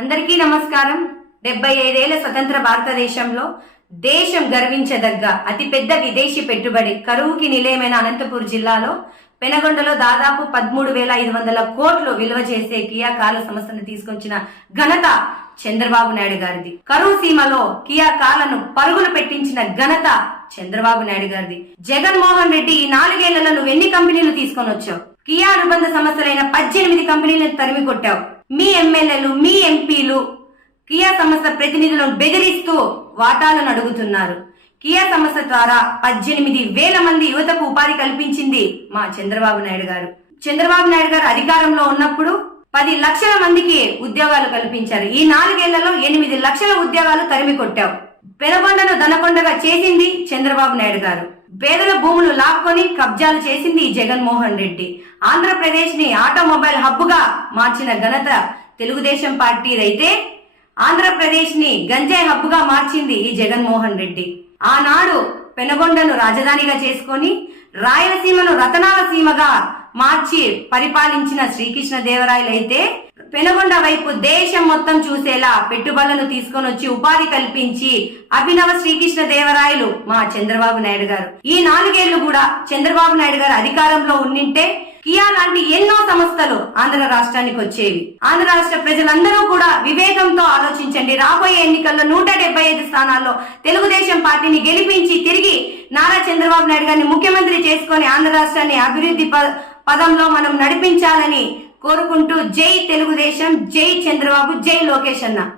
అందరికీ నమస్కారం. 75 ఏళ్ల స్వతంత్ర భారతదేశంలో దేశం గర్వించదగ్గ అతిపెద్ద విదేశీ పెట్టుబడి కరువుకి నిలయమైన అనంతపూర్ జిల్లాలో పెనగొండలో దాదాపు 13,500 కోట్లు విలువ చేసే కియా కార్ల సంస్థను తీసుకొచ్చిన ఘనత చంద్రబాబు నాయుడు గారిది. కరువు సీమలో కియా కార్లను పరుగులు పెట్టించిన ఘనత చంద్రబాబు నాయుడు గారిది. జగన్మోహన్ రెడ్డి ఈ 4 ఏళ్లలో నువ్వు ఎన్ని కంపెనీలు తీసుకొని వచ్చావు? కియా అనుబంధ సంస్థలైన 18 కంపెనీలను తరిమి కొట్టావు. మీ ఎమ్మెల్యేలు, మీ ఎంపీలు కియా సంస్థ ప్రతినిధులను బెదిరిస్తూ వాటాలను అడుగుతున్నారు. కియా సంస్థ ద్వారా 18,000 మంది యువతకు ఉపాధి కల్పించింది మా చంద్రబాబు నాయుడు గారు. చంద్రబాబు నాయుడు గారు అధికారంలో ఉన్నప్పుడు 10 లక్షల మందికి ఉద్యోగాలు కల్పించారు. ఈ 4 ఏళ్లలో 8 లక్షల ఉద్యోగాలు తరిమి కొట్టావు. పెనగొండను దనకొండగా చేసింది చంద్రబాబు నాయుడు గారు. పేదల భూములు లాక్కొని కబ్జాలు చేసింది జగన్మోహన్ రెడ్డి. ఆంధ్రప్రదేశ్ ని ఆటోమొబైల్ హబ్ గా మార్చిన ఘనత తెలుగుదేశం పార్టీదైతే ఆంధ్రప్రదేశ్ ని గంజాయి హబ్ గా మార్చింది ఈ జగన్మోహన్ రెడ్డి. ఆనాడు పెనగొండను రాజధానిగా చేసుకొని రాయలసీమను రతనాల సీమగా మార్చి పరిపాలించిన శ్రీకృష్ణదేవరాయలు అయితే పెనగొండ వైపు దేశం మొత్తం చూసేలా పెట్టుబడులను తీసుకొని వచ్చి ఉపాధి కల్పించి అభినవ శ్రీకృష్ణదేవరాయలు మా చంద్రబాబు నాయుడు గారు. ఈ 4 ఏళ్లు కూడా చంద్రబాబు నాయుడు గారు అధికారంలో ఉండింటే కియా లాంటి ఎన్నో సంస్థలు ఆంధ్ర రాష్ట్రానికి వచ్చేవి. ఆంధ్ర రాష్ట్ర ప్రజలందరూ కూడా వివేకంతో ఆలోచించండి. రాబోయే ఎన్నికల్లో 175 స్థానాల్లో తెలుగుదేశం పార్టీని గెలిపించి తిరిగి నారా చంద్రబాబు నాయుడు గారిని ముఖ్యమంత్రి చేసుకొని ఆంధ్ర రాష్ట్రాన్ని అభివృద్ధి పదంలో మనం నడిపించాలని కోరుకుంటూ జై తెలుగుదేశం, జై చంద్రబాబు, జై లోకేష్ అన్న.